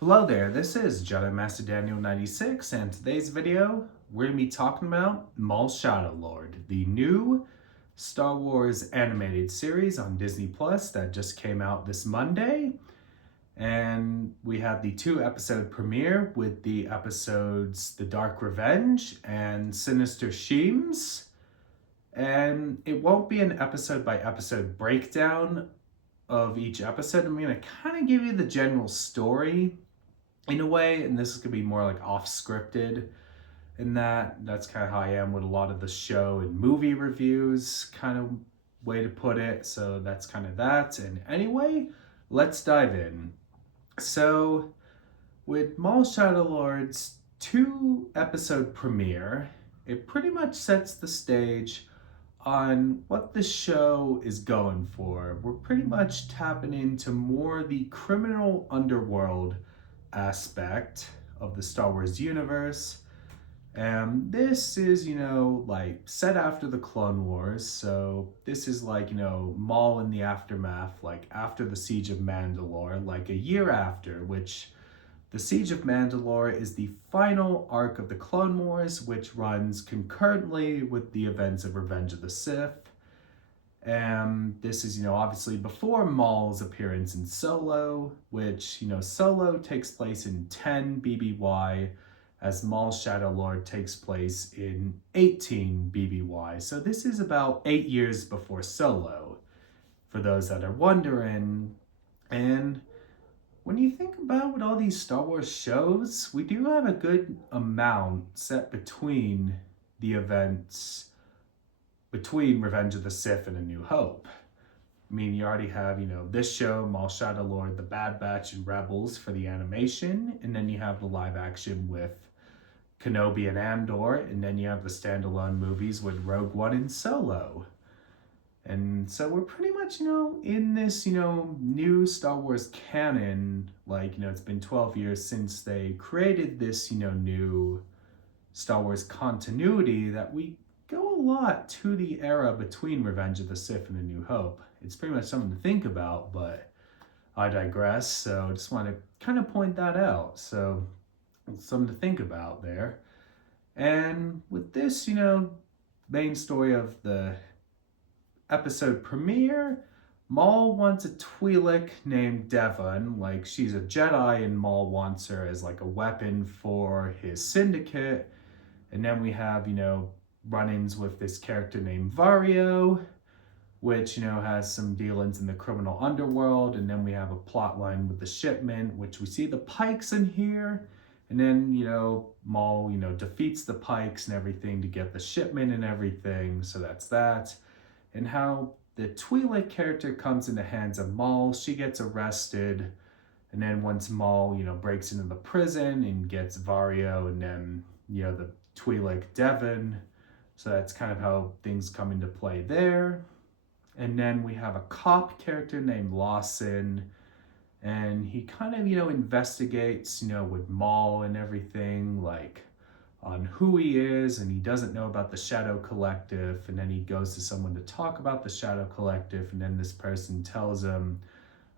Hello there, this is Jedi Master Daniel 96, and today's video we're going to be talking about Maul Shadow Lord, the new Star Wars animated series on Disney Plus that just came out this Monday. And we have the 2 episode premiere with the episodes The Dark Revenge and Sinister Schemes. And it won't be an episode by episode breakdown of each episode. I'm going to kind of give you the general story in a way, and this is gonna be more like off scripted in that's kind of how I am with a lot of the show and movie reviews, kind of way to put it. So that's kind of that. And anyway, let's dive in. So with Maul Shadow Lord's 2 episode premiere, it pretty much sets the stage on what the show is going for. We're pretty much tapping into more the criminal underworld aspect of the Star Wars universe. And this is, like set after the Clone Wars. So this is like, Maul in the aftermath, like after the Siege of Mandalore, like a year after, which the Siege of Mandalore is the final arc of the Clone Wars, which runs concurrently with the events of Revenge of the Sith. And this is, obviously before Maul's appearance in Solo, which, Solo takes place in 10 BBY, as Maul Shadow Lord takes place in 18 BBY. So this is about 8 years before Solo, for those that are wondering. And when you think about with all these Star Wars shows, we do have a good amount set between the events between Revenge of the Sith and A New Hope. I mean, you already have, this show, Maul Shadow Lord, The Bad Batch, and Rebels for the animation, and then you have the live action with Kenobi and Andor, and then you have the standalone movies with Rogue One and Solo. And so we're pretty much, in this, new Star Wars canon, like, it's been 12 years since they created this, new Star Wars continuity that we go a lot to the era between Revenge of the Sith and A New Hope. It's pretty much something to think about, but I digress. So I just want to kind of point that out. So it's something to think about there. And with this, main story of the episode premiere, Maul wants a Twi'lek named Devon. Like, she's a Jedi, and Maul wants her as like a weapon for his syndicate. And then we have, run-ins with this character named Vario, which, has some dealings in the criminal underworld. And then we have a plot line with the shipment, which we see the Pikes in here. And then, Maul, defeats the Pikes and everything to get the shipment and everything. So that's that. And how the Twi'lek character comes in the hands of Maul. She gets arrested. And then once Maul, breaks into the prison and gets Vario and then, the Twi'lek Devon. So that's kind of how things come into play there. And then we have a cop character named Lawson, and he kind of, investigates, with Maul and everything, like on who he is, and he doesn't know about the Shadow Collective, and then he goes to someone to talk about the Shadow Collective, and then this person tells him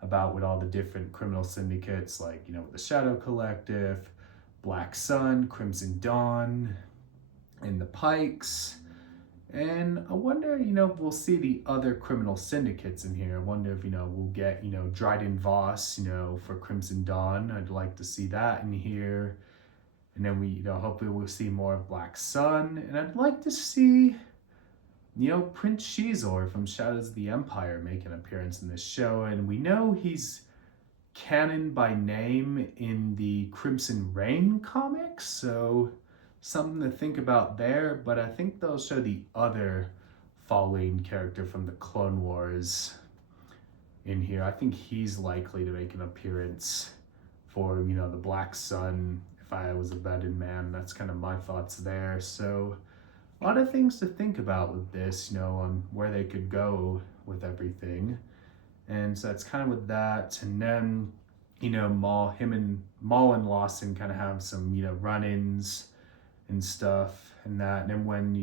about what all the different criminal syndicates, like, with the Shadow Collective, Black Sun, Crimson Dawn, and the Pikes. And I wonder, we'll see the other criminal syndicates in here. I wonder if, we'll get, Dryden Voss, for Crimson Dawn. I'd like to see that in here. And then we, hopefully we'll see more of Black Sun. And I'd like to see, Prince Shizor from Shadows of the Empire make an appearance in this show. And we know he's canon by name in the Crimson Reign comics, so something to think about there. But I think they'll show the other fallen character from the Clone Wars in here. I think he's likely to make an appearance for, the Black Sun. If I was a betting man, that's kind of my thoughts there. So a lot of things to think about with this, on where they could go with everything. And so that's kind of with that. And then, Maul and Lawson kind of have some, run-ins and stuff and that. And then when,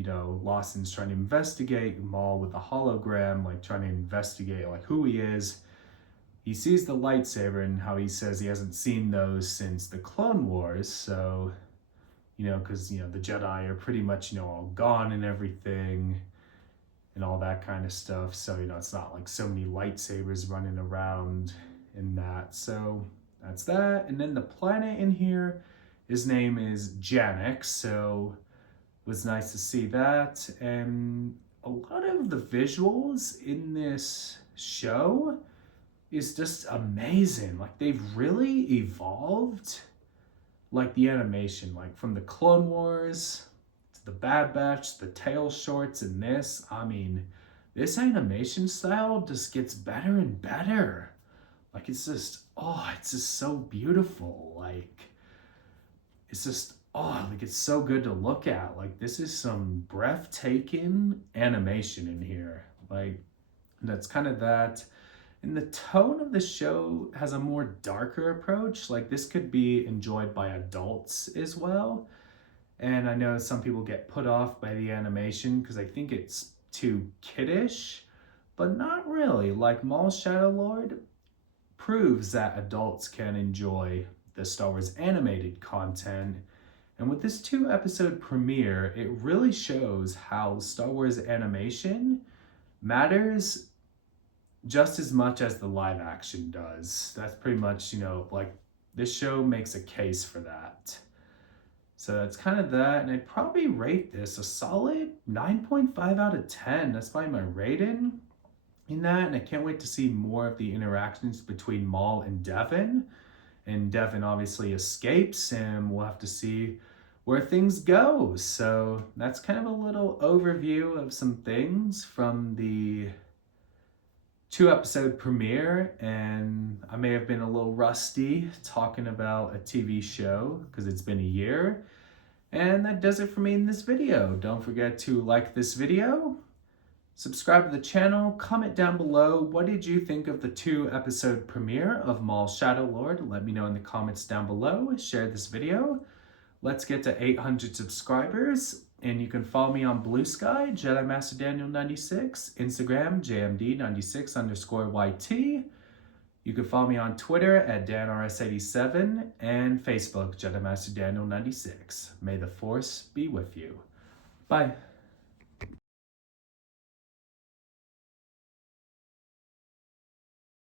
Lawson's trying to investigate Maul with a hologram, like trying to investigate like who he is, he sees the lightsaber and how he says he hasn't seen those since the Clone Wars. So, because, the Jedi are pretty much, all gone and everything and all that kind of stuff. So, it's not like so many lightsabers running around in that. So that's that. And then the planet in here, his name is Janix. So it was nice to see that. And a lot of the visuals in this show is just amazing. Like, they've really evolved, like, the animation, like from the Clone Wars to the Bad Batch, the tail shorts, and this. I mean, this animation style just gets better and better. Like, it's just so beautiful. Like, it's just, like, it's so good to look at. Like, this is some breathtaking animation in here. Like, that's kind of that. And the tone of the show has a more darker approach. Like, this could be enjoyed by adults as well. And I know some people get put off by the animation because I think it's too kiddish, but not really. Like, Maul Shadow Lord proves that adults can enjoy the Star Wars animated content. And with this 2-episode premiere, it really shows how Star Wars animation matters just as much as the live action does. That's pretty much, like, this show makes a case for that. So that's kind of that, and I'd probably rate this a solid 9.5 out of 10. That's probably my rating in that, and I can't wait to see more of the interactions between Maul and Devin. And Devin obviously escapes, and we'll have to see where things go. So that's kind of a little overview of some things from the 2-episode premiere, and I may have been a little rusty talking about a TV show because it's been a year. And that does it for me in this video. Don't forget to like this video, subscribe to the channel, comment down below what did you think of the 2-episode premiere of Maul Shadow Lord. Let me know in the comments down below. Share this video. Let's get to 800 subscribers. And you can follow me on Bluesky, Jedi Master Daniel 96, Instagram, JMD96_YT. You can follow me on Twitter at DanRS87 and Facebook, Jedi Master Daniel 96. May the Force be with you. Bye.